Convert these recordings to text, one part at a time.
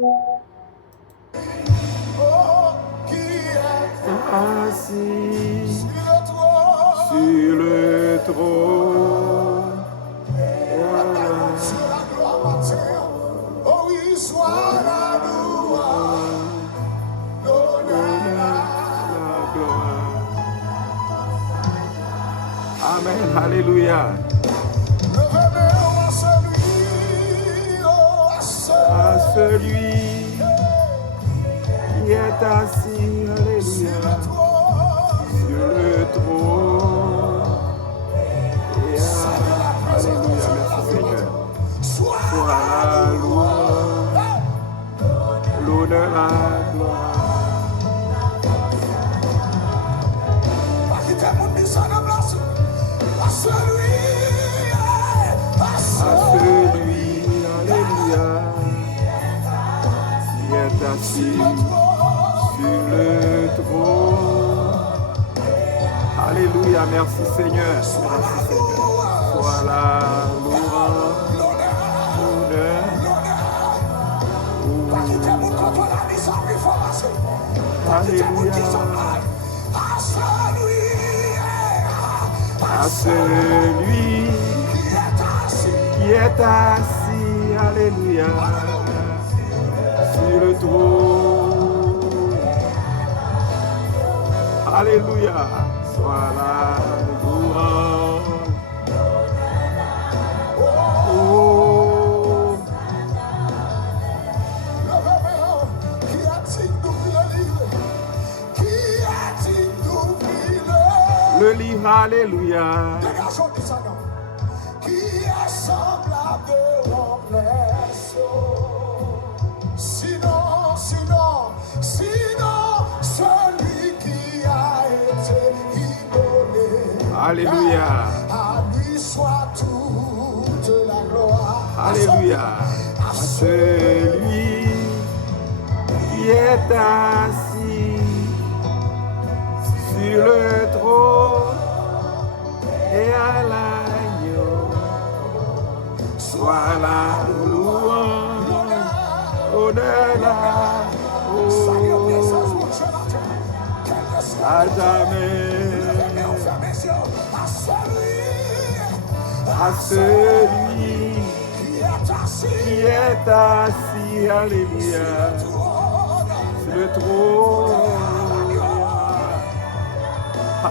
Oh, qui est assis sur le trône, sur le trône. sur la gloire matin. Oh oui, soit la louange, l'honneur, La gloire. Amen. Alléluia. levez-nous à celui, oh, à À celui celui qui est assis, sur alléluia, le trône. sur le trône. Et alléluia, merci Seigneur. Soit Soit la louange, l'honneur, la gloire. pas quitter mon mission de place. À celui, à À celui celui, alléluia, qui est assis sur le trône. Alléluia, merci Seigneur. Merci Seigneur. Soit la louange, l'honneur. pas quitter mon contre la mission de formation. Pas quitter mon Alléluia. mission à celui À celui qui est assis, alléluia, sur le trône. Alléluia, soit la louange. Oh, qui a-t-il d'ouvrir le livre? Qui a-t-il d'ouvrir le livre, alléluia. Dégageons du salon. Qui est semblable en sinon, celui qui a été immolé. Alléluia. À lui soit toute la gloire. Alléluia. À celui qui est assis sur le trône et à l'agneau, soit la louange, au-delà, à jamais, à celui qui est assis, alléluia, sur le trône,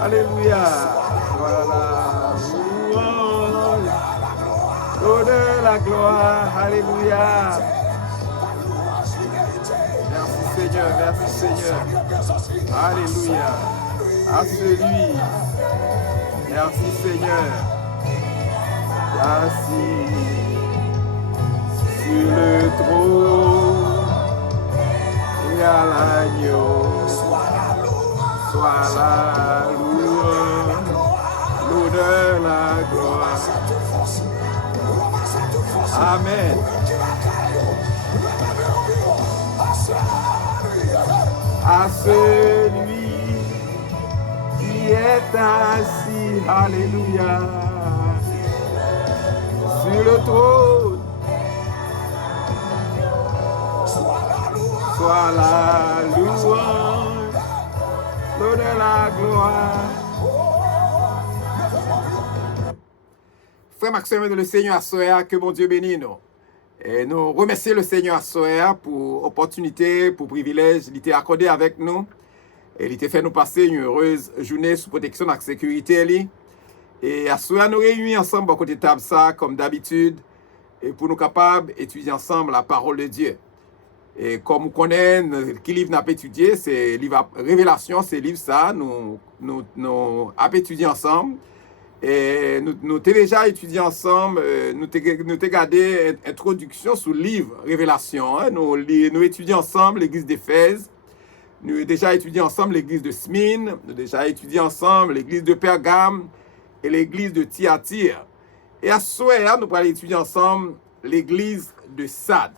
alléluia, voilà, louange, l'honneur, la gloire, alléluia. Merci Seigneur, merci Seigneur, alléluia, à celui, merci Seigneur, assis sur le trône et à l'agneau, soit la louange, l'honneur, la gloire. Amen. À celui qui est assis, alléluia, sur le trône, soit la louange, l'honneur, la gloire. Frère Maxime de le Seigneur à Soya, que bon Dieu bénisse nous. Et nous remercions le Seigneur à Soya pour l'opportunité, pour le privilège qu'il t'a accordé avec nous. Et il t'a fait nous passer une heureuse journée sous protection et sécurité. Et à Soya, nous réunis ensemble à côté de table ça, comme d'habitude, et pour nous capables d'étudier ensemble la parole de Dieu. Et comme vous connaissez, qui livre nous avons étudié, c'est le livre Révélation, c'est le livre ça, nous avons étudié ensemble. Et nous avons déjà étudié ensemble, nous avons regardé introduction sur le livre Révélation. Hein. Nous étudions ensemble l'église d'Éphèse, nous avons déjà étudié ensemble l'église de Smyrne, nous avons déjà étudié ensemble l'église de Pergame et l'église de Thyatire. Et à ce soir, nous allons étudier ensemble l'église de Sade.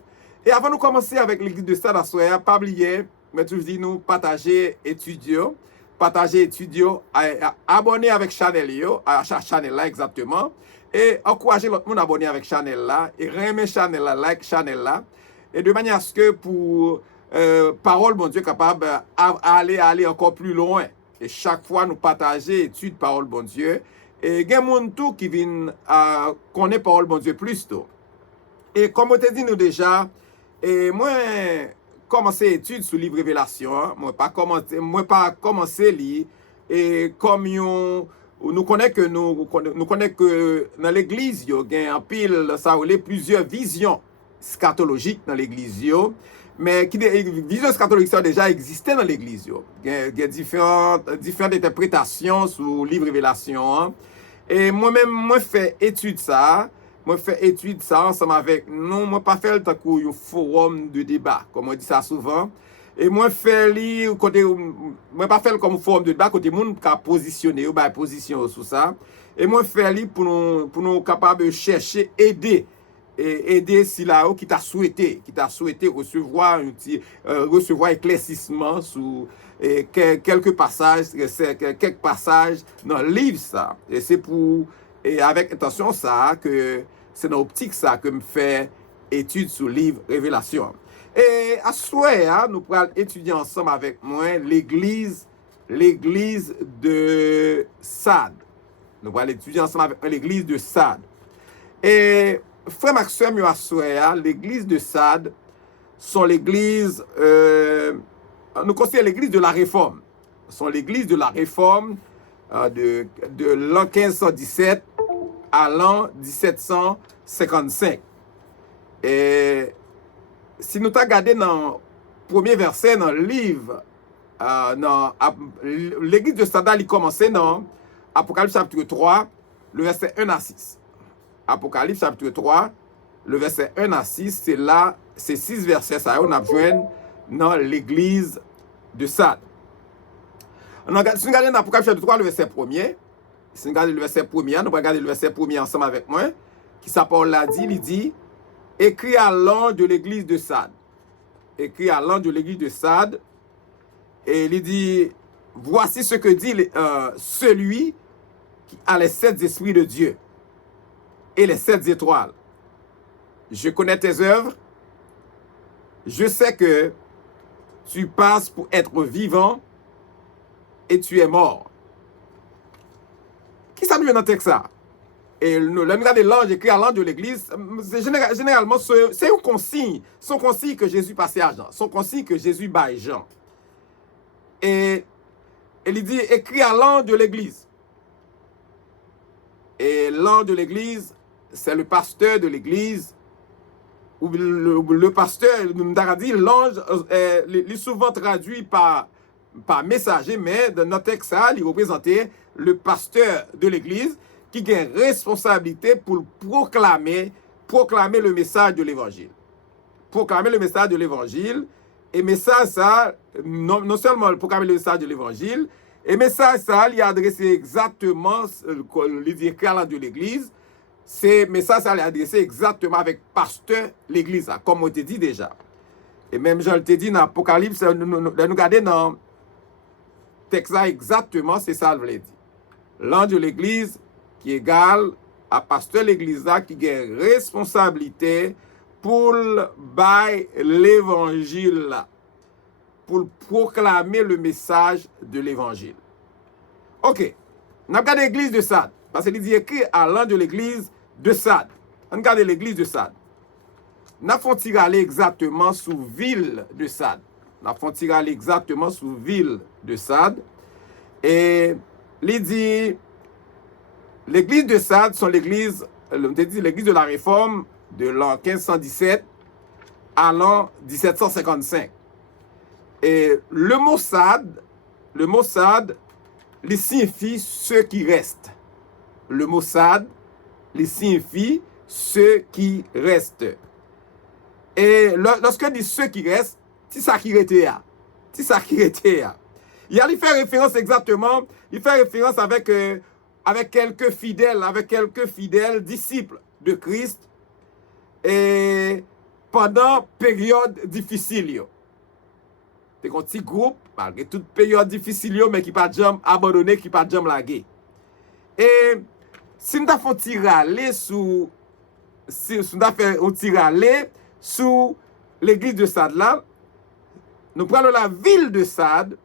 Et avant de commencer avec l'église de Sade à ce soir, pas oublier, mais toujours dit nous partager, étudier. Partager, étudier, abonner avec Chanel à Chanel là exactement, et encourager l'autre monde à abonner avec Chanel là, et remettre Chanel là, like Chanel là, et de manière à ce que pour parole, bon Dieu, capable aller encore plus loin. Et chaque fois, nous partager étude parole, bon Dieu. Et il y a des gens tout qui viennent connaître parole, bon Dieu, plus tôt. Et comme on t'a dit nous déjà, et moi, commencé étude sur le livre Révélation, hein, moi pas commencé lire, et comme nous connaissons que dans l'église, il y a en pile, ça a plusieurs visions scatologiques dans l'église, mais qui des visions scatologiques ça déjà existé dans l'église. Il y a différentes interprétations sur le livre Révélation. Hein. Et moi-même, moi fais étude ça. Moi fais étude ça ensemble avec nous. Moi pas faire le temps un forum de débat, comme on dit ça souvent. Et moi fais lire côté moi pas faire comme forum de débat côté monde qui a positionné ou position sur ça. Et moi fais lire pour nous capable chercher aider si là qui t'a souhaité recevoir recevoir éclaircissement sur quelques passages dans le livre ça. Et c'est pour et avec intention ça que c'est dans l'optique ça que me fait étude sur le livre Révélation. Et à ce soir, nous pourrons étudier ensemble avec moi l'église de Sade. Nous pourrons étudier ensemble avec l'église de Sade. Et frère Maxime, à ce soir, l'église de Sade sont l'église, nous considérons l'église de la Réforme. Sont l'église de la Réforme de l'an 1517 à l'an 1755. Et si nous regardons dans le premier verset dans le livre, l'église de Sade, il commençait dans Apocalypse chapitre 3, le verset 1 à 6. Apocalypse chapitre 3, le verset 1 à 6, c'est là, ces 6 versets, ça on a besoin dans l'église de Sade. Si nous regardons dans Apocalypse chapitre 3, le verset 1er, si nous regardons le verset 1er, nous regardons le verset 1er ensemble avec moi, qui s'appelle là, il dit, écrit à l'ange de l'église de Sade. Écrit à l'ange de l'église de Sade, et il dit, voici ce que dit celui qui a les 7 esprits de Dieu et les 7 étoiles. Je connais tes œuvres, je sais que tu passes pour être vivant et tu es mort. Qui ça nous vient dans le texte ça? Et le regard de l'ange écrit à l'ange de l'église, généralement, c'est une consigne. Son consigne que Jésus passait à Jean. Son consigne que Jésus baille Jean. Et il dit, écrit à l'ange de l'église. Et l'ange de l'église, c'est le pasteur de l'église. Ou le pasteur, nous avons dit, l'ange est souvent traduit par messager, mais dans notre texte, il représentait le pasteur de l'église qui a une responsabilité pour proclamer le message de l'évangile. Proclamer le message de l'évangile. Et message ça, non seulement proclamer le message de l'évangile, et message ça, il est adressé exactement, il dit écrit à l'ange de l'église, c'est message ça, il est adressé exactement avec pasteur l'église, comme on te dit déjà. Et même Jean te dit dans l'Apocalypse, nous regardons dans le texte exactement, c'est ça, je l'ai dit. L'ange de l'église qui est égal à pasteur l'église qui a une responsabilité pour bailler l'évangile, pour proclamer le message de l'évangile. Ok, on regarde l'église de Sade, parce qu'il dit écrit à l'ange de l'église de Sade. On regarde l'église de Sade. Nous avons tiré exactement sous ville de Sade. Nous avons tiré exactement sous ville de Sade. Et il dit, l'église de Sade, sont l'église, on dit l'église de la Réforme de l'an 1517 à l'an 1755. Et le mot Sade, il signifie ceux qui restent. Le mot Sade, il signifie ceux qui restent. Et lorsqu'on dit ceux qui restent, c'est ça qui était là. C'est ça qui était là. Il fait référence exactement, il fait référence avec quelques fidèles disciples de Christ et pendant période difficile. C'est un petit groupe, malgré toute période difficile, mais qui n'a pas jamais abandonné, qui n'a pas jamais lagué. Et si nous avons tiré aller sur l'église de Sade là, nous prenons la ville de Sade.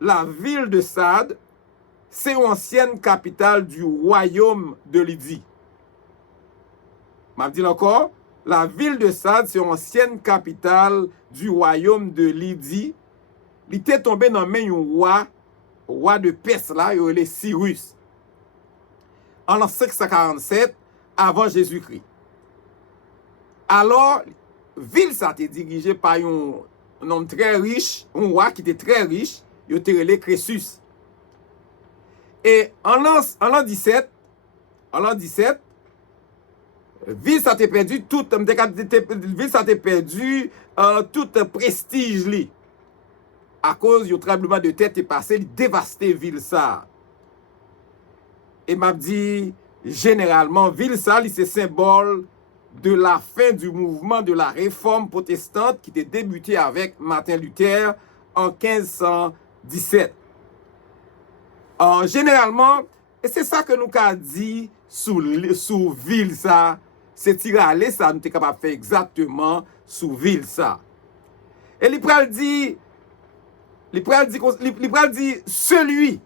La ville de Sade, c'est l'ancienne capitale du royaume de Lydie. Je dis encore, la ville de Sade, c'est l'ancienne capitale du royaume de Lydie. Il était tombé dans le main roi de Perse là, il est Cyrus. En l'an 547 avant Jésus-Christ. Alors, ville ça était dirigée par un homme très riche, un roi qui était très riche, il était appelé Crésus. Et en l'an 17, ville ça était perdu tout prestige li. À cause du tremblement de terre est passé, il dévasté ville ça. Et m'a dit généralement ville ça c'est symbole de la fin du mouvement de la réforme protestante qui était débuté avec Martin Luther en 1517. Généralement, et c'est ça que nous avons dit sous ville ça, c'est tirer aller ça, nous sommes capables de faire exactement sous ville ça. Et il pral dit celui,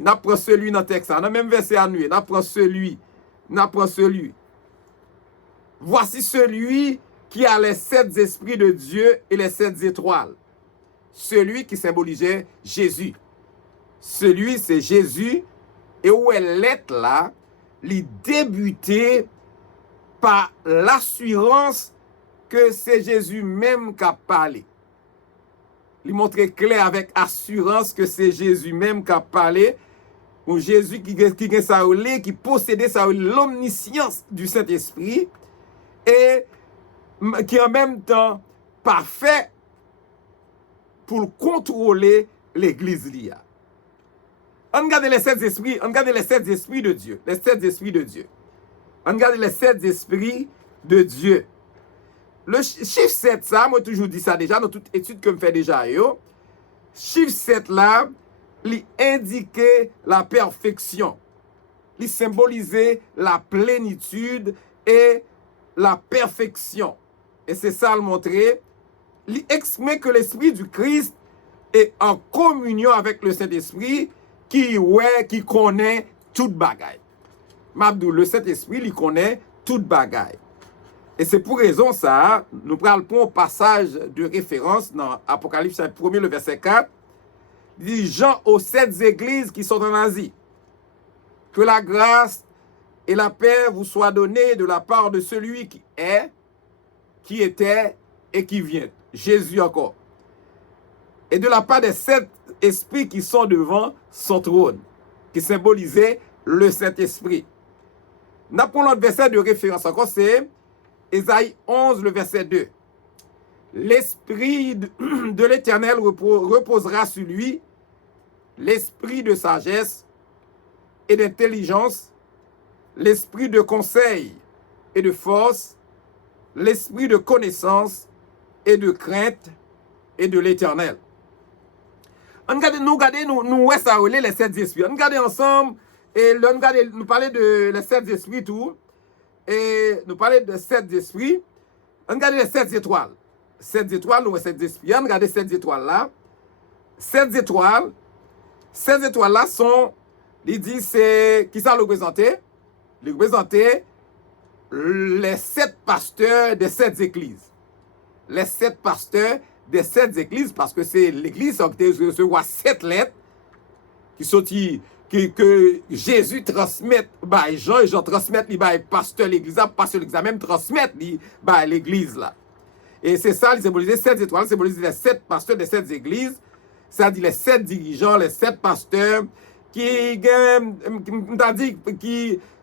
n'apprend celui dans le texte, dans le même verset annuel, n'apprend celui. Voici celui qui a les 7 esprits de Dieu et les 7 étoiles. Celui qui symbolisait Jésus. Celui, c'est Jésus. Et où elle est là, il débutait par l'assurance que c'est Jésus même qui a parlé. Il montrait clair avec assurance que c'est Jésus même qui a parlé. Ou Jésus qui possédait l'omniscience du Saint-Esprit et qui en même temps parfait pour contrôler l'église l'IA. On regarde les 7 esprits, de Dieu. Les 7 esprits de Dieu. On regarde les 7 esprits de Dieu. Le chiffre 7, ça, moi toujours dit ça déjà, dans toute étude que je fais déjà, chiffre 7 là, il indiquait la perfection. Il symbolisait la plénitude et la perfection. Et c'est ça le montrer. Il exprime que l'Esprit du Christ est en communion avec le Saint-Esprit qui connaît toute bagaille. Mabdou, le Saint-Esprit, il connaît toute bagaille. Et c'est pour raison ça, nous prenons un passage de référence dans Apocalypse 1, le verset 4. Il dit Jean aux 7 églises qui sont en Asie. Que la grâce et la paix vous soient données de la part de celui qui est, qui était et qui vient. Jésus encore. Et de la part des 7 esprits qui sont devant son trône, qui symbolisaient le Saint-Esprit. Nous prenons notre verset de référence encore, c'est Ésaïe 11, le verset 2. L'Esprit de l'Éternel reposera sur lui, l'Esprit de sagesse et d'intelligence, l'Esprit de conseil et de force, l'Esprit de connaissance et de crainte et de l'Éternel. Nous regardons les 7 esprits. On regarde ensemble et nous parler de les 7 esprits tout. Et nous parler de 7 esprits. On regarde les 7 étoiles. 7 étoiles, nous 7 esprits. On regarde 7 étoiles là. 7 étoiles là sont, il dit, c'est, qui ça représentait? Il représentait les 7 pasteurs des 7 églises. Les 7 pasteurs des 7 églises, parce que c'est l'église qui reçoit 7 lettres qui sont que Jésus transmet bah Jean et Jean transmettent li bah pasteur l'église, pasteur l'église même transmettre li bah l'église là. Et c'est ça, il symbolise 7 étoiles, symbolise les 7 pasteurs des 7 églises, ça dit les 7 dirigeants, les 7 pasteurs qui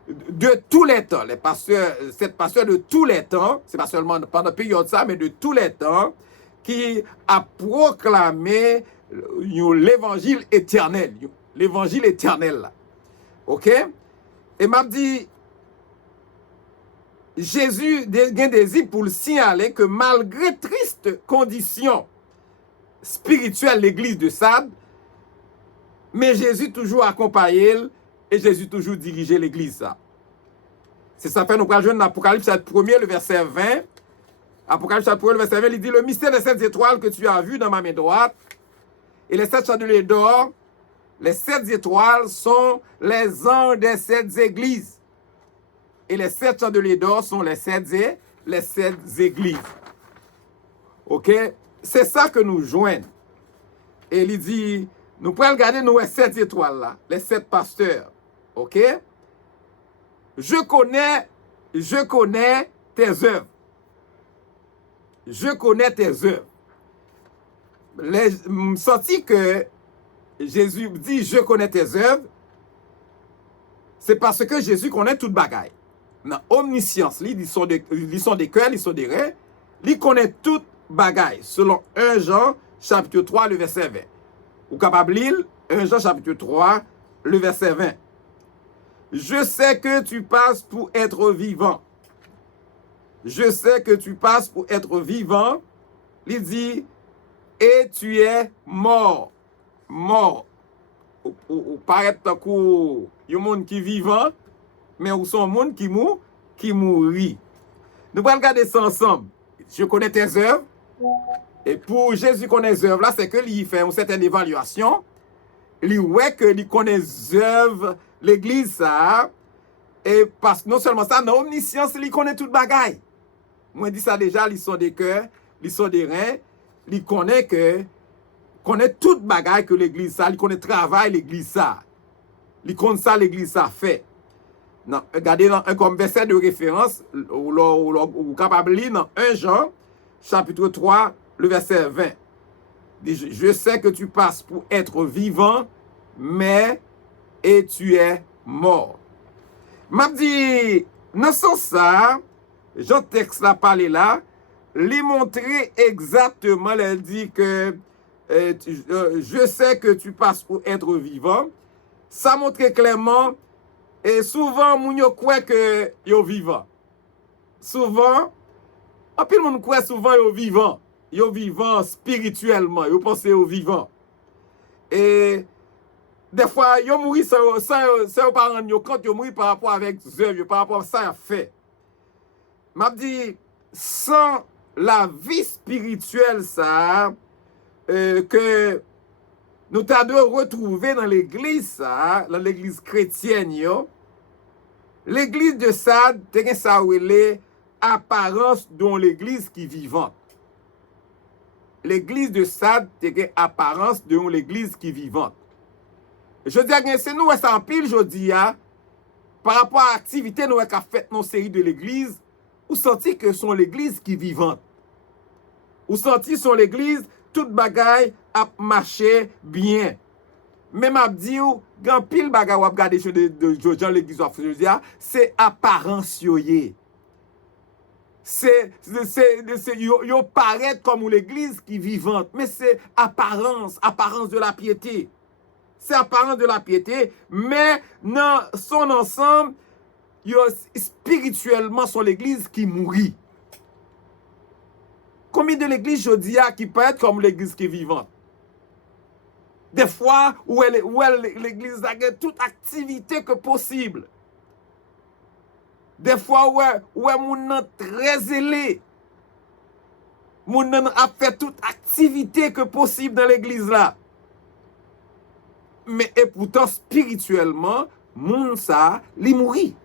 de tous les temps, les pasteurs, 7 pasteurs de tous les temps, c'est pas seulement pendant la période ça, mais de tous les temps, qui a proclamé l'évangile éternel. L'évangile éternel là. OK? Et m'a dit, Jésus a désir pour le signaler que malgré triste condition spirituelle l'église de Sade, mais Jésus toujours accompagné et Jésus toujours dirigé l'église ça. C'est ça fait nous prenons dans l'Apocalypse 1 le verset 20 Apocalypse chapitre 1, le verset 20, il dit, le mystère des 7 étoiles que tu as vu dans ma main droite et les 7 chandeliers d'or, les 7 étoiles sont les anges des 7 églises. Et les 7 chandeliers d'or sont les 7 églises. OK? C'est ça que nous joignons. Et il dit, nous pouvons regarder nous les 7 étoiles là, les 7 pasteurs. OK? Je connais tes œuvres. Je connais tes œuvres. Senti que Jésus dit, je connais tes œuvres, c'est parce que Jésus connaît toute bagaille. Dans omniscience, ils sont des cœurs, ils sont des reins, il connaît toute bagaille, selon 1 Jean, chapitre 3, le verset 20. Ou capable lire 1 Jean, chapitre 3, le verset 20. Je sais que tu passes pour être vivant. Je sais que tu passes pour être vivant. Il dit, et tu es mort. Mort. Ou paraît que il y a un monde qui est vivant, mais ou son monde qui mourit. Nous allons regarder ça ensemble. Je connais tes œuvres. Et pour Jésus connaît les œuvres, là, c'est que lui fait une certaine évaluation. Lui ouais que lui connaît les œuvres, l'église ça. Et parce que non seulement ça, dans l'omniscience, il connaît toute bagaille. Moi, je dis ça déjà, ils sont des cœurs, ils sont des reins. Il connaît toute bagaille que l'église ça, il connaît le travail l'église ça. Il connaît ça l'église ça fait. Non, regardez dans un comme verset de référence, ou capable de lire dans 1 Jean, chapitre 3, le verset 20. Je sais que tu passes pour être vivant, mais et tu es mort. M'a dit, dans ce sens ça, Jean texte la parlé là, lui montrer exactement, elle dit que je sais que tu passes pour être vivant. Ça montre clairement, et souvent, moun yo croit que yo vivant. Souvent, en pile moun croit souvent yo vivant. Yo vivant spirituellement, yo pense yo vivant. Et des fois, yo mouri sans yo pas rendre yo compte, yo mouri par rapport avec œuvre, par rapport à ça yo fait. M'a dit sans la vie spirituelle ça que nous t'avons retrouvé dans l'église ça, dans l'église chrétienne yo. L'église de Sade, t'es ça relé apparence dans l'église qui vivante. L'église de Sade, t'es apparence de l'église qui vivante. Je dis à c'est nous ça en pile je dis par rapport à l'activité nous qu'a fait nos série de l'église, ou senti que sont l'église qui vivante. Ou senti son l'église toute bagaille a marché bien. Même a dit ou grand pile bagaille ou a regarder de Jean l'église of c'est apparence yoye. C'est yo paraît comme l'église qui vivante, mais c'est apparence de la piété. C'est apparence de la piété, mais dans son ensemble, yo spirituellement son l'église qui mourit. Combien de l'église je dis qui peut être comme l'église qui est vivante? Des fois où l'église a toute activité que possible. Des fois où moun très zélé. Moun a fait toute activité que possible dans l'église là. Mais et pourtant spirituellement, moun ça li mouri.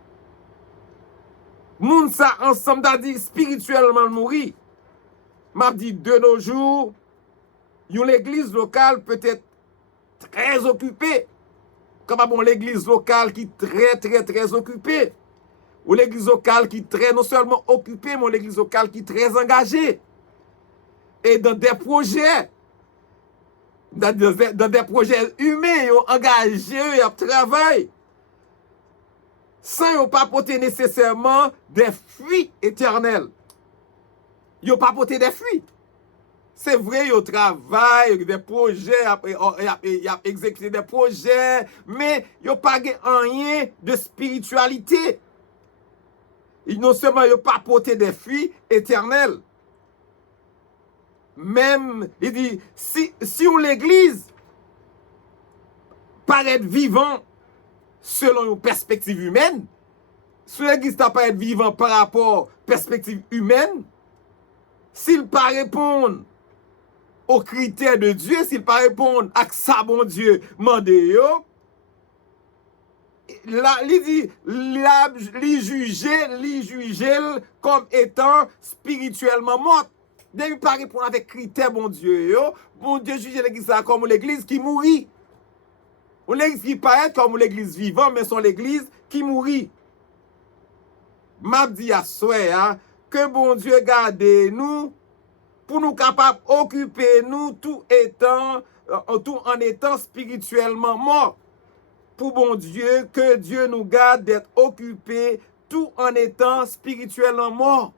Moun ça ensemble d'a dit spirituellement mouri. M'a dit de nos jours, l'église locale peut être très occupée. Comme bon l'église locale qui très occupée. Ou l'église locale qui très non seulement occupée, mais l'église locale qui très engagée. Et dans des projets, dans des projets humains, engagés, ils travaillent. Sans pas porter nécessairement des fruits éternels. Ils n'ont pas porté des fruits. C'est vrai, ils travaillent, des projets, ils ont exécuté des projets, mais ils n'ont pas rien de spiritualité. Non seulement ils n'ont pas porté des fruits éternels. Même, il dit, si l'église paraît vivant selon une perspective humaine, si l'église paraît vivant par rapport à une perspective humaine, s'il pas répondre aux critères de Dieu, s'il pas répondre à ça, bon Dieu, mandé yo, là, il dit, il juger comme étant spirituellement mort. Dès qu'il pas répondre avec critères, bon Dieu, juge l'église comme l'église qui mourit. Ou l'église qui paraît comme l'église vivante, mais sont l'église qui mourit. M'a dit à soi, que bon Dieu garde nous, pour nous capables d'occuper nous tout en étant spirituellement morts. Pour bon Dieu, que Dieu nous garde d'être occupés tout en étant spirituellement morts.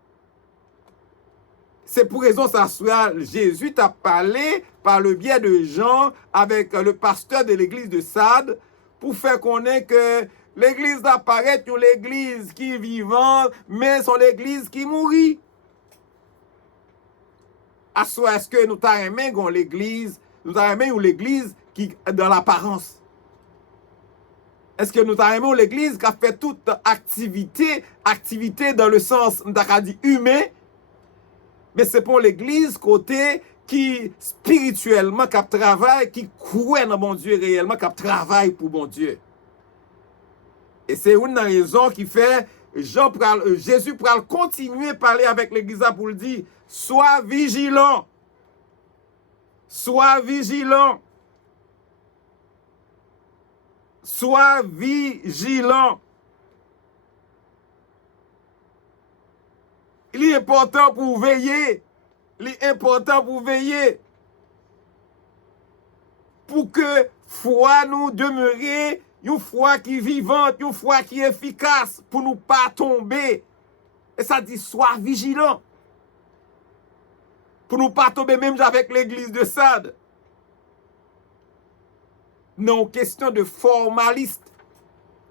C'est pour raison ça soit Jésus t'a parlé par le biais de Jean avec le pasteur de l'église de Sade pour faire connaître que l'église d'apparaît une l'église qui est vivante, mais c'est l'église qui mourit. À soi, est-ce que nous t'aimons l'église, nous aimons l'église qui est dans l'apparence? Est-ce que nous aimons l'église qui a fait toute activité dans le sens humain, mais c'est pour l'église côté qui spirituellement qui travaille, qui croit dans bon Dieu réellement, qui travaille pour bon Dieu. Et c'est une raison qui fait Jésus pourra continuer à parler avec l'église pour le dire, sois vigilant. Sois vigilant. Sois vigilant. Il est important pour veiller. Il est important pour veiller. Pour que foi nous demeurer une foi qui est vivante, une foi qui est efficace, pour nous pas tomber. Et ça dit, sois vigilant. Pour nous pas tomber même avec l'église de Sade. Non, question de formaliste.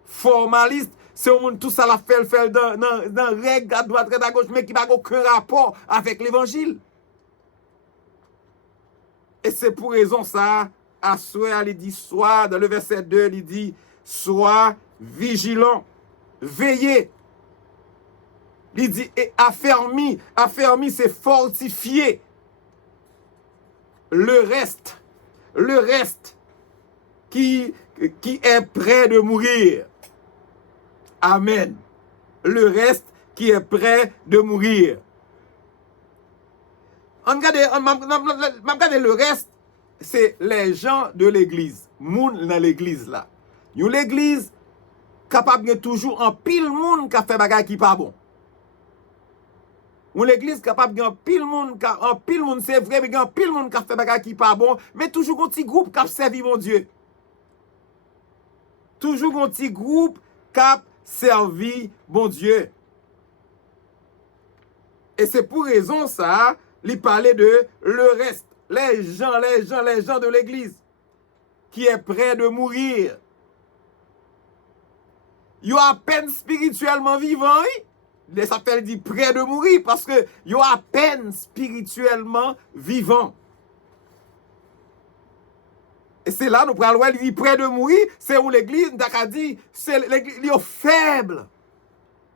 Formaliste, c'est au monde tout ça la fait dans règle à droite, à gauche, mais qui n'a aucun rapport avec l'évangile. Et c'est pour raison ça, à soi, il dit, sois, dans le verset 2, il dit, sois vigilant, veillez. Il dit, et affermi, c'est fortifié. Le reste qui est prêt de mourir. Amen. Le reste qui est prêt de mourir. On regarde le reste, c'est les gens de l'église. Moun dans l'église là. Une l'église capable de toujours en pile moun qui fait bagay qui pas bon. Une l'église capable de en pile moun c'est vrai mais en pile moun qui fait bagay qui pas bon, mais toujours un petit groupe qui servi mon Dieu. Toujours un petit groupe qui servi bon Dieu. Et c'est pour raison ça, il parlait de le reste, les gens de l'église qui est prêt de mourir. Ils sont à peine spirituellement vivants, oui? Ça fait dire prêt de mourir parce que ils sont à peine spirituellement vivants. Et c'est là nous prenons il dit prêt de mourir, c'est où l'église n'a dit c'est l'église ils sont faibles.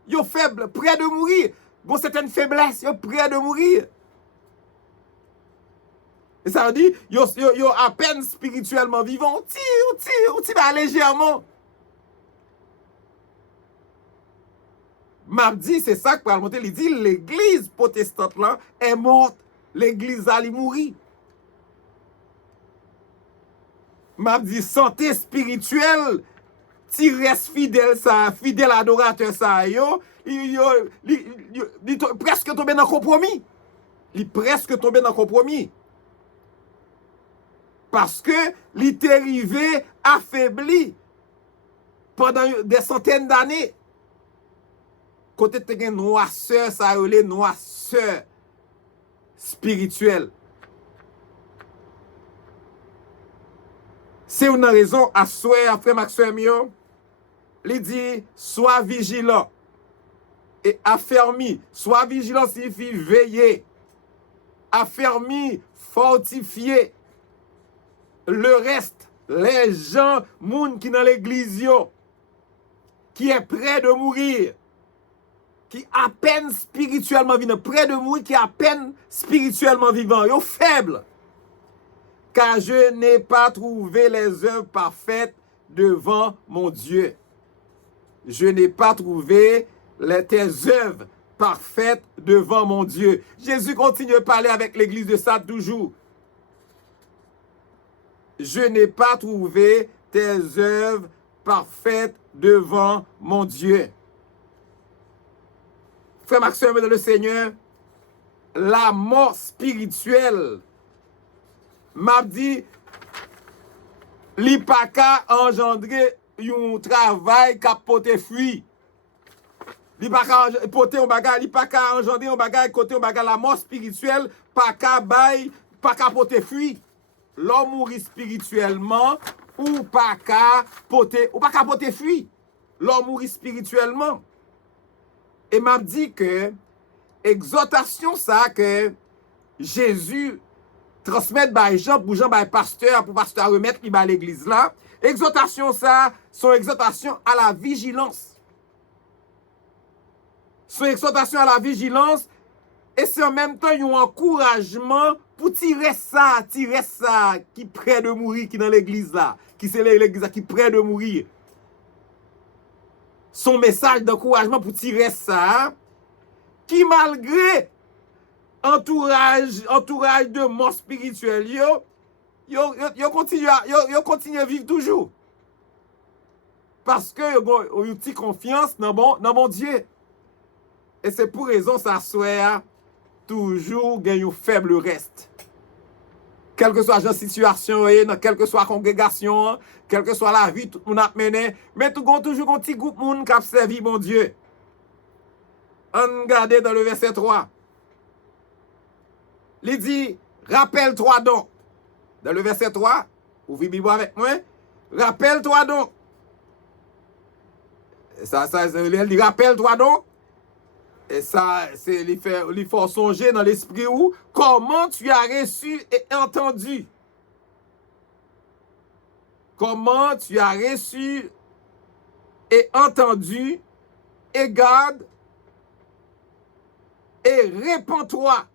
Ils sont faibles, prêt de mourir. Bon, c'est une faiblesse, ils sont prêts de mourir. Et ça veut dire, ils sont à peine spirituellement vivants, on tire légèrement. M'a dit, c'est ça que pour monter, il dit, l'église protestante là est morte, l'église a mouru. M'a dit, santé spirituelle, si reste fidèle adorateur ça, il presque tombé dans le compromis. Il presque tombé dans le compromis. Parce que il était arrivé affaibli pendant des centaines d'années. Côté de une noirceur, ça a relé noirceur spirituelle. C'est une raison à souhait, frère Maxime, il dit, sois vigilant et affermi. Sois vigilant signifie veiller. Affermi, fortifié. Le reste, les gens, moun qui dans l'église, qui est prêt de mourir. qui à peine spirituellement vivant, près de moi, qui à peine spirituellement vivant, yo faible. Car je n'ai pas trouvé les œuvres parfaites devant mon Dieu. Je n'ai pas trouvé tes œuvres parfaites devant mon Dieu. Jésus continue de parler avec l'église de Sardes toujours. Je n'ai pas trouvé tes œuvres parfaites devant mon Dieu. Frère Maxime dans le Seigneur, la mort spirituelle m'a dit, li pa ka engendrer un travail qui a porté fruit. Li pa ka porter un bagage, li pa ka engendrer un bagage côté un bagage la mort spirituelle, pas ka porter fruit. L'homme mourit spirituellement ou pas ka porter fruit. L'homme mourit spirituellement. Et m'a dit que exhortation ça que Jésus transmettre par Jean pour Jean par pasteur pour pasteur remettre qui à l'église là. Exhortation ça, son exhortation à la vigilance. Son exhortation à la vigilance et c'est en même temps un encouragement pour tirer ça qui près de mourir qui dans l'église là, qui c'est l'église là qui près de mourir. Son message d'encouragement pour tirer ça qui malgré entourage de mort spirituelle yo continue à vivre toujours parce que yo une petite confiance dans bon Dieu et c'est pour raison ça soit toujours gagne un faible reste quelle que soit la situation dans quelle que soit la congrégation quelle que soit la vie tout le monde a mené mais toujours un petit groupe monde qui a servi bon Dieu. On regarde dans le verset 3. Il dit, rappelle-toi donc. Dans le verset 3, ouvrez Bible avec moi. Rappelle-toi donc. Il dit, rappelle-toi donc. Et ça, il faut songer dans l'esprit où, comment tu as reçu et entendu. Comment tu as reçu et entendu, et garde, et répands-toi.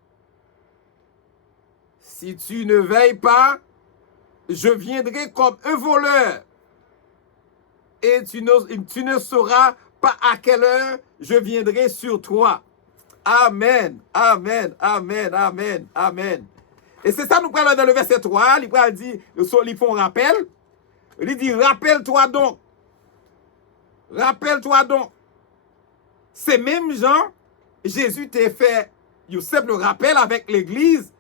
Si tu ne veilles pas, je viendrai comme un voleur. Et tu ne sauras pas à quelle heure je viendrai sur toi. Amen, amen, amen, amen, amen. Et c'est ça nous parlons dans le verset 3. Il dit, ils font rappel. Il dit, rappelle-toi donc. Rappelle-toi donc. Ces mêmes gens, Jésus t'a fait un simple rappel avec l'église.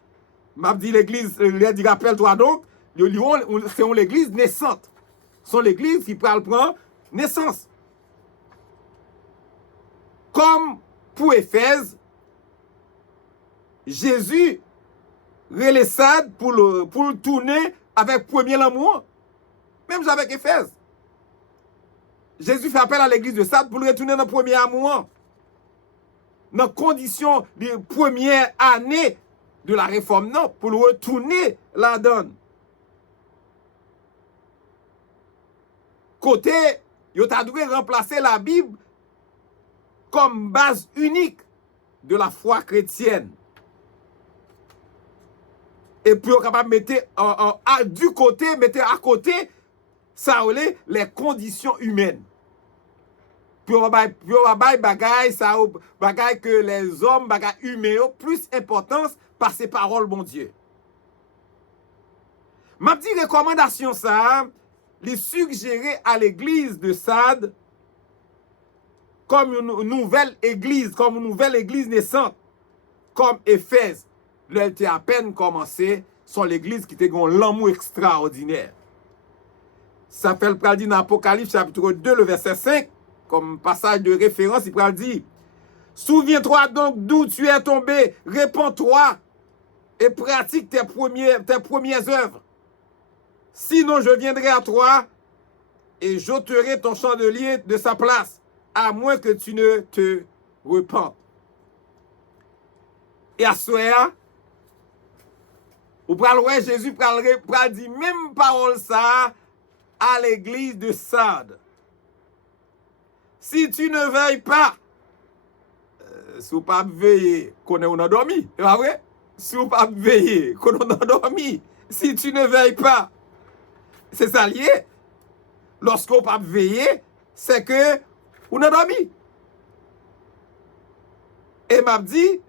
M'a dit l'église, il a dit rappelle-toi donc, c'est l'église naissante. C'est l'église qui prend naissance. Comme pour Éphèse, Jésus relève ça pour le tourner avec premier l'amour. Même avec Éphèse. Jésus fait appel à l'église de Sardes pour le retourner dans le premier amour. Dans les conditions de première année de la réforme, non, pour le retourner la donne. Côté, il a dû remplacer la Bible comme base unique de la foi chrétienne. Et puis, on est capable de mettre du côté, mettre à côté, ça les conditions humaines. Puis on va bagaille ça bagaille que les hommes bagaille humains plus importance par ces paroles bon Dieu. M'a dit recommandation ça les suggérer à l'église de Sardes comme une nouvelle église naissante comme Éphèse. Elle était à peine commencé, sont l'église qui était un l'amour extraordinaire. Ça fait le pral dit dans Apocalypse chapitre 2 le verset 5 comme passage de référence, il pral dit souviens-toi donc d'où tu es tombé, répands-toi et pratique tes premières œuvres. Sinon je viendrai à toi et j'ôterai ton chandelier de sa place, à moins que tu ne te repentes. Et à ce ou pral ouais Jésus pral dit même parole ça à l'église de Sardes. Si tu ne veilles pas, si vous pas veiller, qu'on est endormi. C'est pas vrai? Si vous pas veiller, qu'on est endormi. Si tu ne veilles pas, c'est ça lié. Lorsqu'on pas veiller, c'est que on a dormi. Et m'a dit,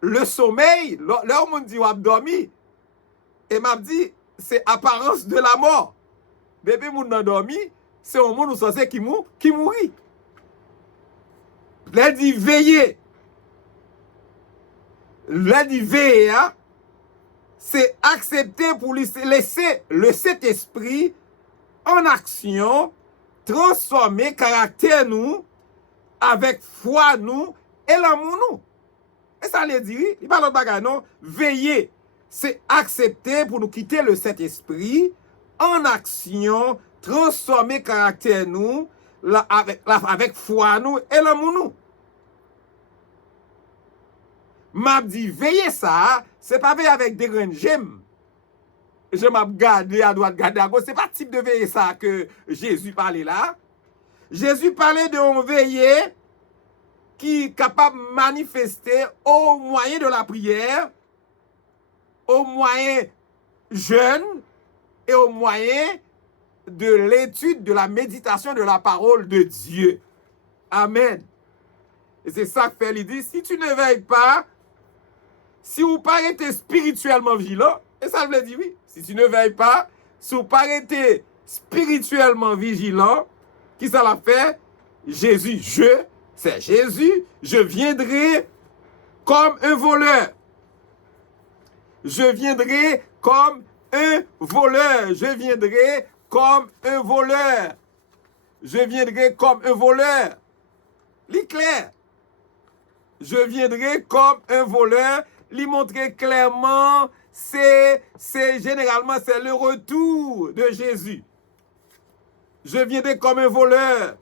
le sommeil, là on dit on a dormi. Et m'a dit, c'est apparence de la mort. Bébé moun nan dormi, c'est un monde où censé qui mourit. Là dit veiller. Là dit veiller, hein, c'est accepter pour laisser le Saint-Esprit en action, transformer caractère nous, avec foi nous, et l'amour nous. Et ça veut dire, il parle de bagage, non? Veiller, c'est accepter pour nous quitter le Saint-Esprit en action, transformer caractère nous, avec foi nous, et l'amour nous. M'a dit, veiller ça, c'est pas veiller avec des graines j'aime. Je m'a gardé à droite, gardé à gauche. C'est pas le type de veiller ça que Jésus parlait là. Jésus parlait de veiller qui est capable de manifester au moyen de la prière, au moyen jeûne et au moyen de l'étude, de la méditation de la parole de Dieu. Amen. Et c'est ça que fait, il dit, si tu ne veilles pas, si vous pas été spirituellement vigilant, et ça veut dire oui, si tu ne veilles pas, si vous pas été spirituellement vigilant, qui ça l'a fait? Jésus, c'est Jésus, je viendrai comme un voleur. Je viendrai comme un voleur. Je viendrai comme un voleur. Je viendrai comme un voleur. L'éclair. Je viendrai comme un voleur. Lui montrer clairement, c'est généralement c'est le retour de Jésus. Je viendrai comme un voleur.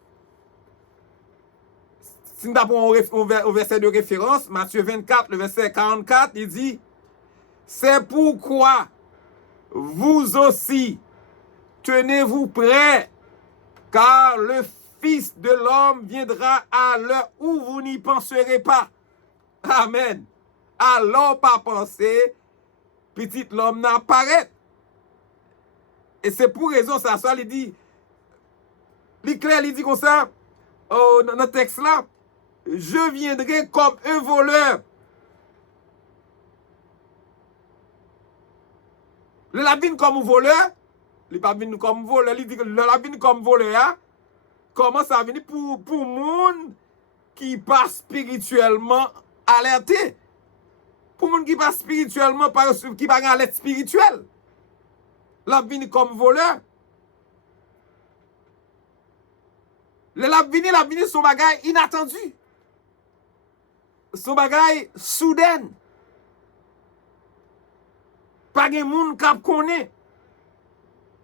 Si nous avons au verset de référence, Matthieu 24, le verset 44, il dit, c'est pourquoi vous aussi tenez-vous prêts, car le Fils de l'homme viendra à l'heure où vous n'y penserez pas. Amen. Alors pas penser, petit l'homme n'apparaît. Et c'est pour raison ça, il dit, l'éclair, il dit comme ça, dans le texte là, je viendrai comme un voleur. Le labine comme un voleur, il pas venu comme voleur, il dit que le labine comme voleur, comment ça venir pour monde qui pas spirituellement alerté. Pour monde qui pas spirituellement, qui pas alerte spirituelle. Labine comme voleur. Le labine son bagage inattendu. Son bagage soudain. Pas de monde qui connaît.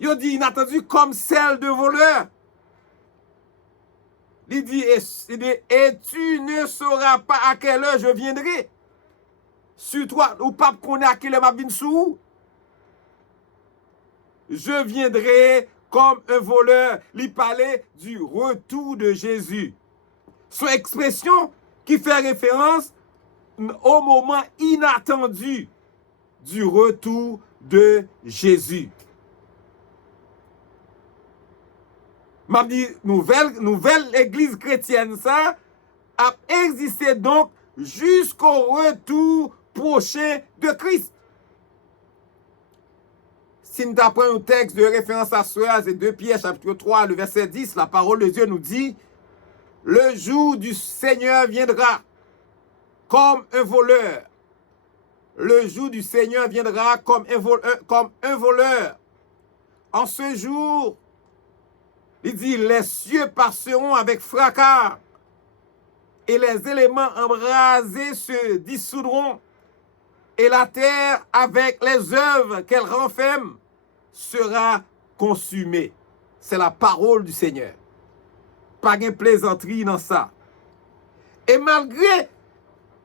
Il dit inattendu comme celle de voleur. Il dit, et tu ne sauras pas à quelle heure je viendrai. Sur toi, ou pas connaît à quelle heure je viens sous. Je viendrai comme un voleur. Il parlait du retour de Jésus. Son expression qui fait référence au moment inattendu du retour de Jésus. M'a dit, nouvelle église chrétienne, ça a existé donc jusqu'au retour prochain de Christ. Si nous apprenons un texte de référence à cela, c'est 2 Pierre, chapitre 3, le verset 10, la parole de Dieu nous dit, le jour du Seigneur viendra comme un voleur. Le jour du Seigneur viendra comme un voleur. En ce jour, il dit, les cieux passeront avec fracas et les éléments embrasés se dissoudront et la terre avec les œuvres qu'elle renferme sera consumée. C'est la parole du Seigneur. Pas de plaisanterie dans ça. Et malgré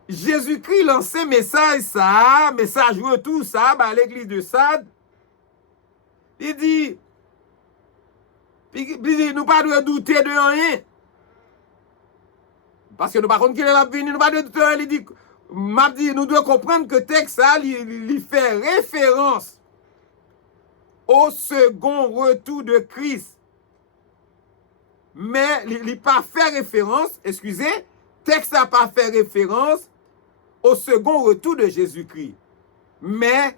Jésus-Christ lancé message retour ça, à l'église de Sade, il dit, nous pas de douter de rien. Parce que nous par contre qu'il est venu, nous pas de temps, il dit m'a dit nous devons comprendre que texte ça il fait référence au second retour de Christ. Mais il n'a pas fait référence, excusez, texte n'a pas fait référence au second retour de Jésus-Christ, mais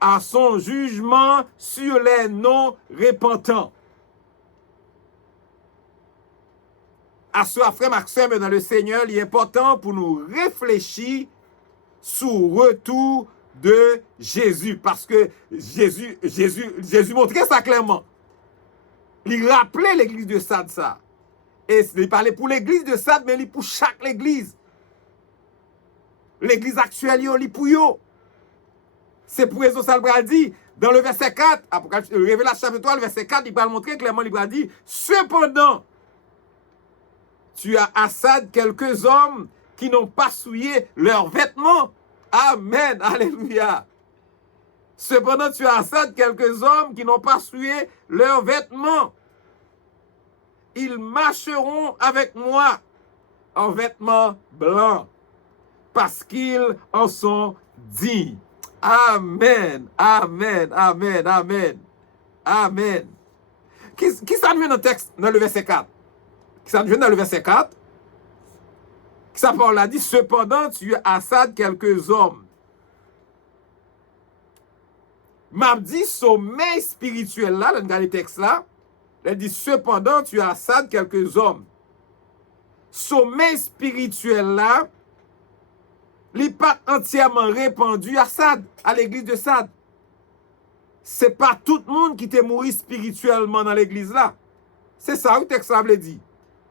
à son jugement sur les non-repentants. À ce frère Maxime dans le Seigneur, il est important pour nous réfléchir sur le retour de Jésus. Parce que Jésus montrait ça clairement. Il rappelait l'église de Sade ça. Et il parlait pour l'église de Sade, mais il pour chaque église. L'église actuelle, il pour eux. C'est pour raison ça le dit. Dans le verset 4, Révélation chapitre 3, le verset 4, il va le montrer clairement, il va dire, cependant, tu as à Sade quelques hommes qui n'ont pas souillé leurs vêtements. Amen. Alléluia. Cependant, tu as à Sade quelques hommes qui n'ont pas souillé leurs vêtements. Ils marcheront avec moi en vêtements blancs parce qu'ils en sont dignes. Amen. Amen. Amen. Amen. Amen. Qui ça vient dans le texte, dans le verset 4? Qui ça vient dans le verset 4? Qui ça parle là dit, cependant, tu as à Sade quelques hommes. M'a dit sommeil spirituel là, dans le texte là, il dit, cependant, tu as à Sade quelques hommes. Sommeil spirituel là, il n'est pas entièrement répandu à Sade, à l'église de Sade. Ce n'est pas tout le monde qui t'est mort spirituellement dans l'église là. C'est ça le texte veut dire.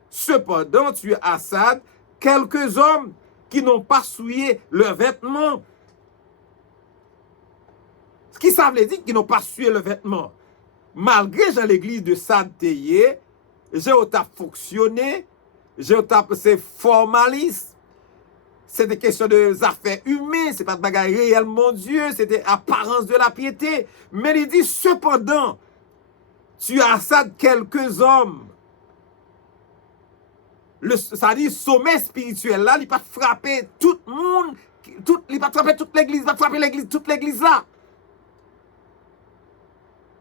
Cependant, tu as à Sade quelques hommes qui n'ont pas souillé leurs vêtements. Ce qui ça veut dire qu'ils n'ont pas souillé leurs vêtements. Malgré dans l'église de Sade, j'ai fonctionné, c'est formaliste. C'est des questions de affaires humaines, c'est pas de bagaille réelle, mon Dieu, c'était apparence de la piété. Mais il dit, cependant, tu as à Sade quelques hommes. Ça dit, sommet spirituel là, il n'a pas frappé tout le monde, il n'a pas frappé toute l'église, il va frapper l'église, toute l'église là.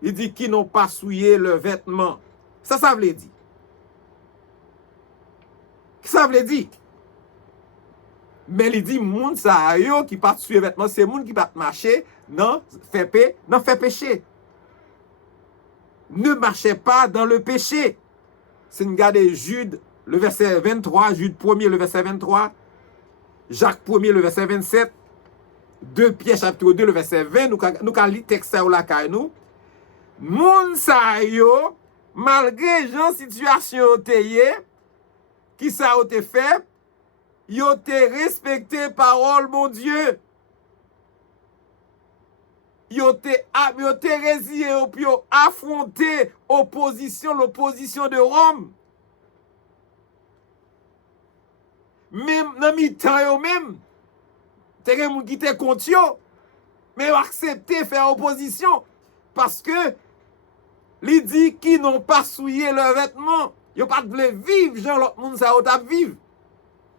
Il dit qu'ils n'ont pas souillé leurs vêtements. Ça veut dire. Ça veut dire. Mais il dit, moun sa yo qui pas souillé vêtements, c'est moun qui pas marcher, non, fait péché. Ne marchez pas dans le péché. C'est une garde Jude, le verset 23, Jude 1er, le verset 23, Jacques 1er, le verset 27, 2 Pierre chapitre 2, le verset 20, nous avons lu texte ça ou la nous. Moun sa yo, malgré gens situation teye, qui ça a été fait, yo te respecté parole mon Dieu. Yo te résilié puis yo affronté l'opposition de Rome. Même dans mi-temps yo même, te gen moun qui te contre yo, mais yo accepté faire opposition parce que li dit qui n'ont pas souillé leurs vêtements, yo pas voulu vivre genre l'autre monde ça ou t'a vivre.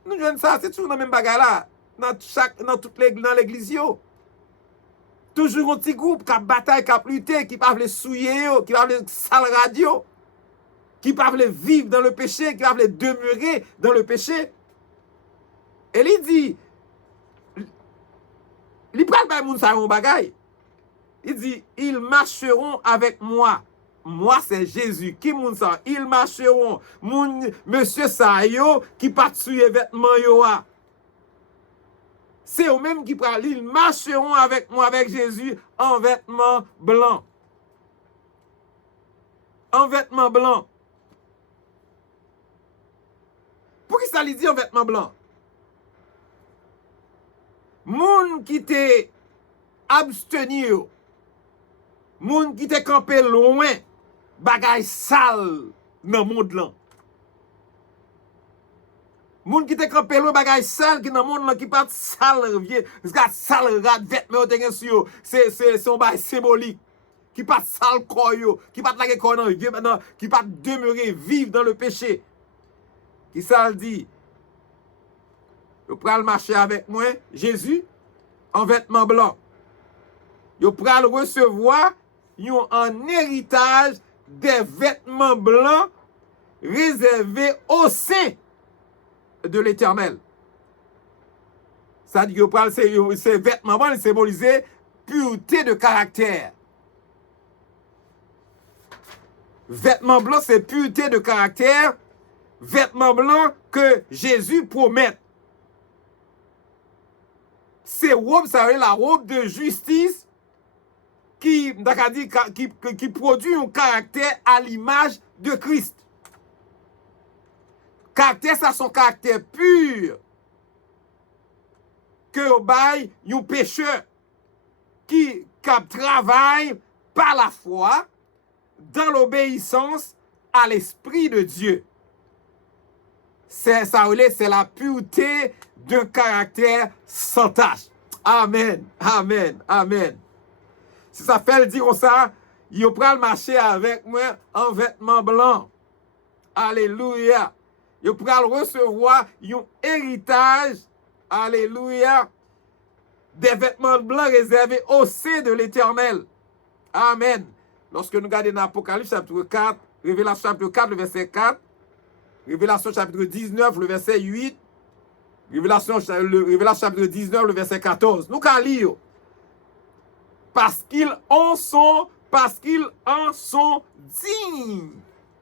Nous jouons ça, c'est toujours dans même bagarre là, dans toute l'église, dans l'église yo. Toujours un petit groupe qui a bataille, qui a lutté, qui pas veut souiller, qui pas veut sale radio, qui pas veut vivre dans le péché, qui pas veut demeurer dans le péché. Et il dit, il prend pas moun sa yon bagay. Il dit, ils marcheront avec moi. Moi, c'est Jésus. Qui moun sa? Ils marcheront. Monsieur sa yo, qui pas souiller vêtements yo a. C'est eux-mêmes qui parlent. Ils marcheront avec moi, avec Jésus, en vêtements blancs. En vêtements blancs. Pourquoi ça lui dit en vêtements blancs? Moun qui te abstenu, moun qui te campé loin, bagay sale dans le monde là. Moun qui te campé loin, bagay sale qui dans le monde là, qui pas sale, vieux, sale vêtements te gen sur, c'est un bagay symbolique. Qui pas sale corps, qui pas la corps non, qui pas demeurer vivre dans le péché. Qui ça dit? Yo pral marcher avec moi, Jésus, en vêtements blancs. Yo pral recevoir un héritage des vêtements blancs réservés au sein de l'Éternel. Ça dit que ces vêtements blancs symbolisaient pureté de caractère. Vêtements blancs, c'est pureté de caractère. Vêtements blancs que Jésus promet. Ces robes, ça veut dire la robe de justice qui produit un caractère à l'image de Christ. Caractère, ça son caractère pur. Que bail un pécheur qui travaille par la foi dans l'obéissance à l'Esprit de Dieu. C'est la pureté d'un caractère sans tache. Amen, amen, amen. Si ça fait dire comme ça, il pral marcher avec moi en vêtements blancs. Alléluia. Il pral recevoir un héritage, alléluia, des vêtements blancs réservés au sein de l'Éternel. Amen. Lorsque nous regardons l'Apocalypse chapitre 4, Révélation chapitre 4, le verset 4, Révélation chapitre 19, le verset 8, Révélation chapitre 19, le verset 14. Nous allons lire. Parce qu'ils en sont dignes.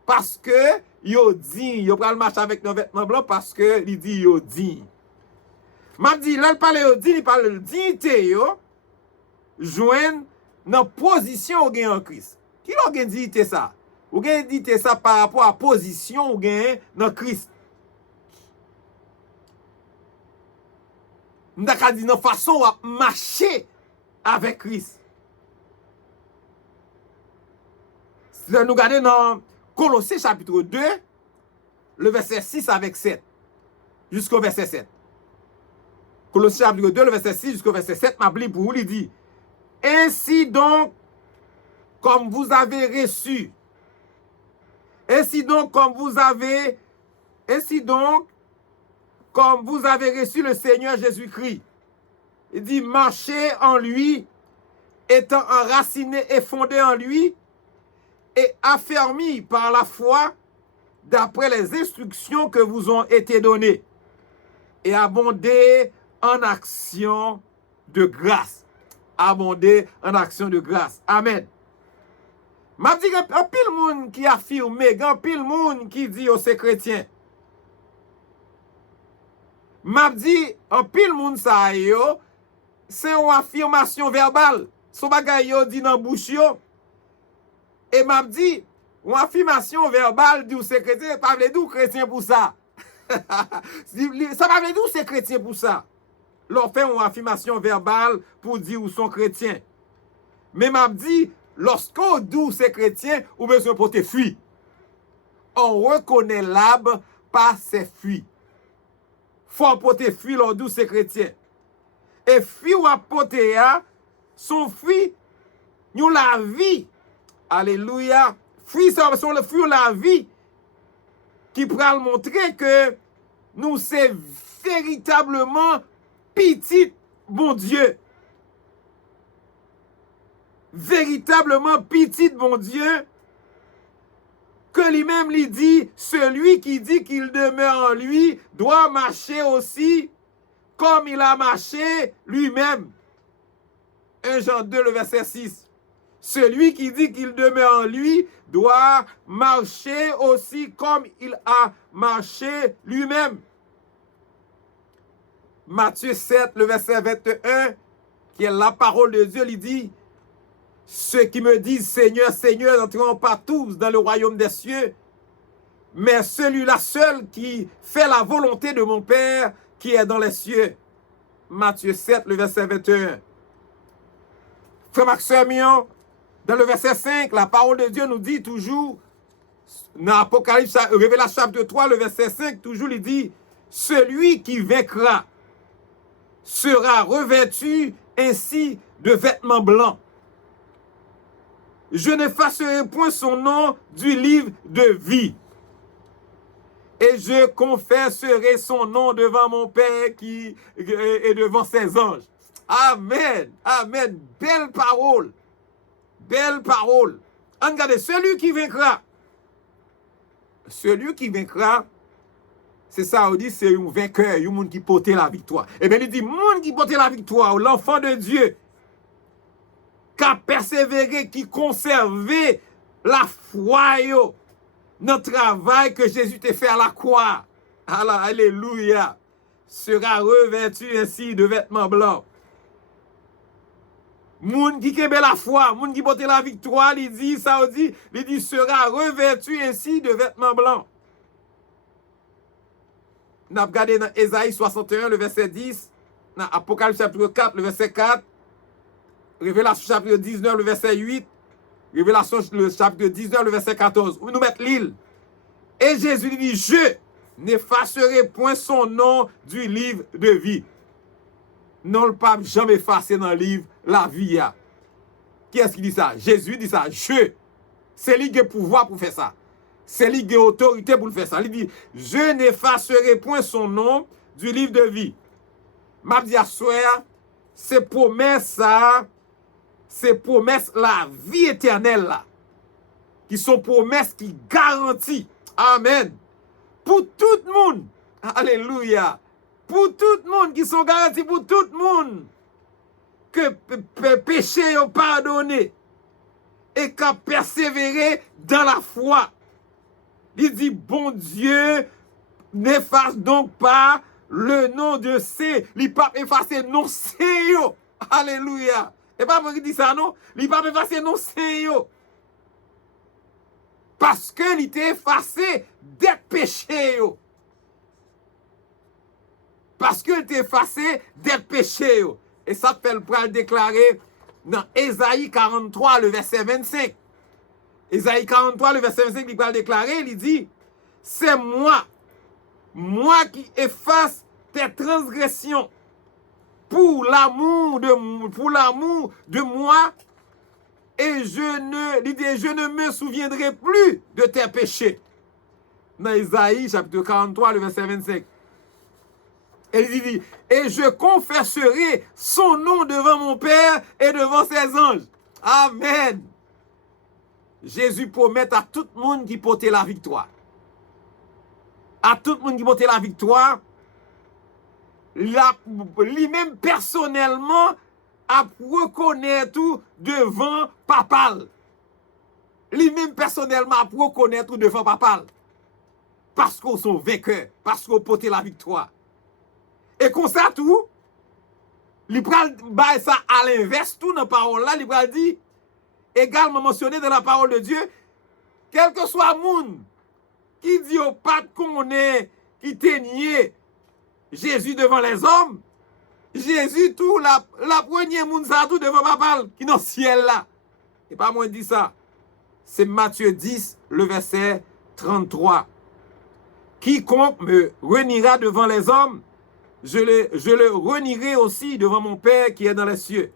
Parce que yo dignes. Yo pral marcher avec nos vêtements blancs parce que il dit yo dignes. M'a dit là il parle yo dignes, il parle de dignité yo. Joindre dans position ou gain en Christ. Qui l'a gain dignité ça? Ou gain dignité ça par rapport à position ou gain dans Christ. M'daka dit dans façon à marcher avec Christ. Si nous regardons dans Colossiens chapitre 2, le verset 6 avec 7, jusqu'au verset 7. Colossiens chapitre 2, le verset 6 jusqu'au verset 7, m'a pour vous, il dit, ainsi donc, comme vous avez reçu, comme vous avez reçu le Seigneur Jésus-Christ, il dit, marchez en lui, étant enraciné et fondé en lui, et affermis par la foi, d'après les instructions que vous ont été données, et abondez en action de grâce. Abondez en action de grâce. Amen. M'a dit un pile monde qui affirme, un pile monde qui dit aux chrétiens. M'a dit un pile monde ça yo, c'est une affirmation verbale. Son bagay yo dit dans bouche yo. Et m'a dit une affirmation verbale dit aux chrétiens, pas veut dire chrétien pour ça. Ça va veut dire c'est chrétien pour ça. L'on fait une affirmation verbale pour dire où sont chrétiens. Mais m'a dit lorsqu'on dit c'est chrétien, ou besoin porter fruit. On reconnaît l'arbre par ses fruits. Faut porter fruit lors d'où c'est chrétien. Et fruit ou apporter son fruit nous la vie. Alléluia. Fruit ça sont le fruit la vie qui pourra montrer que nous c'est véritablement petit bon Dieu. Véritablement petit bon Dieu, que lui-même lui dit, celui qui dit qu'il demeure en lui doit marcher aussi comme il a marché lui-même. 1 Jean 2, le verset 6. Celui qui dit qu'il demeure en lui doit marcher aussi comme il a marché lui-même. Matthieu 7, le verset 21, qui est la parole de Dieu, il dit, ceux qui me disent Seigneur, Seigneur, n'entreront pas tous dans le royaume des cieux, mais celui-là seul qui fait la volonté de mon Père qui est dans les cieux. Matthieu 7, le verset 21. Frère Maximion, dans le verset 5, la parole de Dieu nous dit toujours, dans Apocalypse, Révélation chapitre 3, le verset 5, toujours il dit, celui qui vaincra sera revêtu ainsi de vêtements blancs. Je n'effacerai point son nom du livre de vie. Et je confesserai son nom devant mon Père et devant ses anges. Amen. Amen. Belle parole. Belle parole. Regardez, celui qui vaincra. Celui qui vaincra, c'est ça, on dit, c'est un vainqueur, un monde qui porte la victoire. Et bien, il dit, monde qui porte la victoire, l'enfant de Dieu, qui a persévéré, qui conservé la foi, dans le travail que Jésus t'a fait à la croix. Alléluia. Sera revêtu ainsi de vêtements blancs. Moun qui kembe la foi, moun qui porte la victoire, il dit, ça dit, il dit, sera revêtu ainsi de vêtements blancs. Nous avons regardé dans Ésaïe 61, le verset 10, dans Apocalypse chapitre 4, le verset 4, Révélation chapitre 19, le verset 8, Révélation le chapitre 19, le verset 14. Où nous mettons l'île. Et Jésus dit, je n'effacerai point son nom du livre de vie. Non, le pape jamais effacé dans le livre la vie. Qui est-ce qui dit ça? Jésus dit ça. Je. C'est lui qui a pouvoir pour faire ça. C'est lui qui a autorité pour faire ça. Il dit, je n'effacerai point son nom du livre de vie. M'a dit à soir, c'est promesse ça, c'est promesse la vie éternelle là. Qui sont promesses qui garantissent. Amen. Pour tout le monde. Alléluia. Pour tout le monde, qui sont garantis pour tout le monde. Que péché est pardonné. Et qu'a persévéré dans la foi. Il dit, bon Dieu, n'efface donc pas le nom de C. Il ne pas effacer non C. Alléluia. Et pas moi qui dit ça, non? Il ne pas effacer non C. Parce que il était effacé des péchés. Parce que il était effacé des péchés. Et ça fait le déclarer dans Ésaïe 43, le verset 25. Ésaïe 43, le verset 25, il va déclarer, il dit, c'est moi qui efface tes transgressions pour l'amour de moi, et je ne me souviendrai plus de tes péchés. Dans Ésaïe, chapitre 43, le verset 25. Et il dit, et je confesserai son nom devant mon Père et devant ses anges. Amen. Jésus promet à tout le monde qui portait la victoire. À tout le monde qui portait la victoire, lui-même personnellement a reconnaître tout devant papal. Lui-même personnellement a reconnaître tout devant papal. Parce qu'on sont vainqueurs, parce qu'on portait la victoire. Et comme ça tout, il prend ça à l'inverse, tout dans la parole là, il prend dit, également mentionné dans la parole de Dieu, quel que soit le monde qui dit au pas qu'on est, qui teignait Jésus devant les hommes, Jésus tout, la première monde ça tout devant papa qui dans le ciel là. Et pas moi dit ça. C'est Matthieu 10, le verset 33. Quiconque me reniera devant les hommes, je le renierai aussi devant mon Père qui est dans les cieux.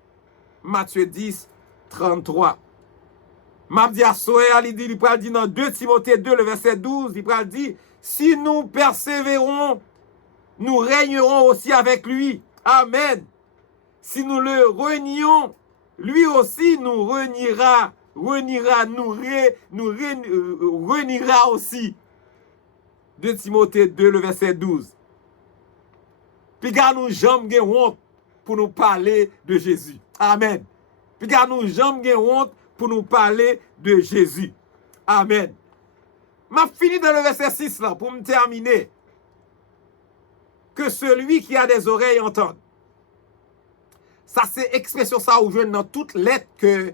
Matthieu 10, 33. Mabdi Assoé, il dit dans 2 Timothée 2, le verset 12, il dit, si nous persévérons, nous régnerons aussi avec lui. Amen. Si nous le renions, lui aussi nous reniera aussi. 2 Timothée 2, le verset 12. Puis gars nous jamais honte pour nous parler de Jésus. Amen. Puis gars nous jamais honte pour nous parler de Jésus. Amen. M'a fini dans le verset 6 là pour me terminer. Que celui qui a des oreilles entende. Ça c'est expression ça ou dans toute lettre que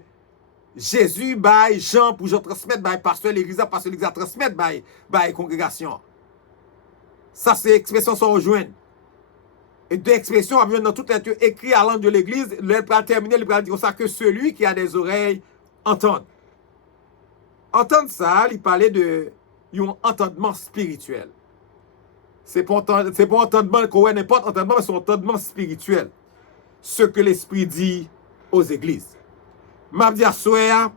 Jésus baille Jean pour Jean transmettre baille pasteur l'église parce que l'église transmettre baille congrégation. Ça c'est expression ça rejoindre. Et deux expressions à dans toute lettre écrite à l'angle de l'église, lettre pour terminer, il va dire ça que celui qui a des oreilles entende. Entendre ça, il parlait de un entendement spirituel. C'est pas entendement qu'on voit n'importe entendement, mais c'est un entendement spirituel. Ce que l'Esprit dit aux églises. M'a dit à Soya,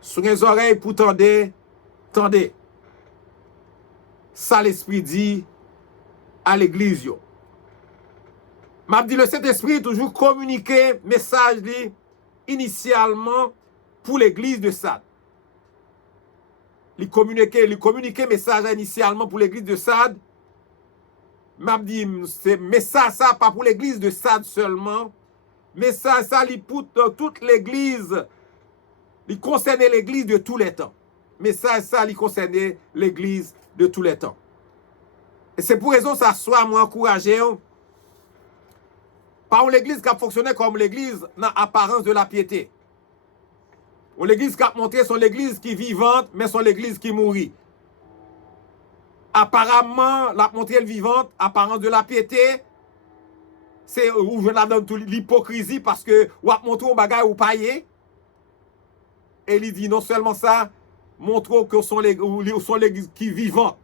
sur les oreilles pour tendez. ça l'Esprit dit à l'église. Yo. M'a dit le Saint-Esprit toujours communiqué message li initialement pour l'église de Sade. Il communiquait message initialement pour l'église de Sade. M'a dit c'est message ça pas pour l'église de Sade seulement, mais ça il pour toute l'église. Il concernait l'église de tous les temps. Mais ça il concernait l'église de tous les temps. Et c'est pour raison ça soit moi encouragé par l'église qui a fonctionné comme l'église dans l'apparence de la piété. Ou l'église qui a montré son l'église qui est vivante, mais son l'église qui mourit. Apparemment, la montré vivante, apparence de la piété, c'est où je donne toute l'hypocrisie parce que ou a montré au bagage ou paye. Et il dit non seulement ça, montrons que sont l'église qui vivante.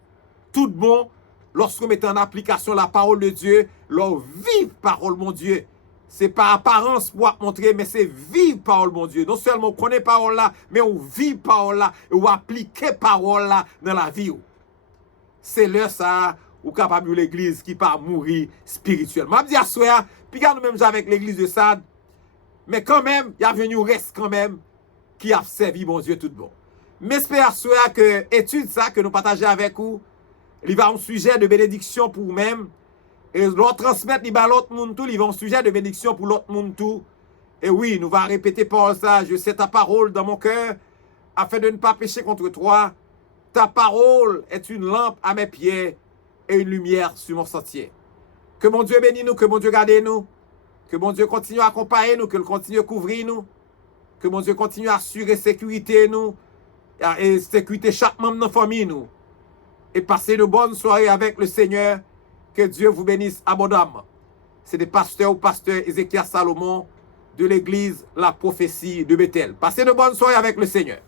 Tout bon, lorsqu'on met en application la parole de Dieu, leur vive parole, mon Dieu. C'est pas apparence pour montrer, mais c'est vive parole, mon Dieu. Non seulement on connaît parole là, mais on vit parole là, et on applique parole là dans la vie. C'est là ça, ou capable de l'église qui pas mourir spirituellement. Je dis à soi, puis regarde nous même avec l'église de Sade, mais quand même, il y a venu reste quand même qui a servi mon Dieu tout bon. Mais j'espère à soi que étude ça que nous partageons avec vous, il va un sujet de bénédiction pour vous-même. Et l'autre transmettre, il va l'autre monde tout, il va un sujet de bénédiction pour l'autre monde tout. Et oui, nous allons répéter par ça, je sais ta parole dans mon cœur, afin de ne pas pécher contre toi. Ta parole est une lampe à mes pieds et une lumière sur mon sentier. Que mon Dieu bénisse nous, que mon Dieu garde nous, que mon Dieu continue à accompagner nous, que le continue à couvrir nous, que mon Dieu continue à assurer sécurité nous, et sécurité chaque membre de notre famille nous. Et passer de bonnes soirées avec le Seigneur. Que Dieu vous bénisse abondamment. C'est des pasteurs ou pasteur Ézéchiel Salomon de l'église La Prophétie de Bethel. Passez de bonnes soirées avec le Seigneur.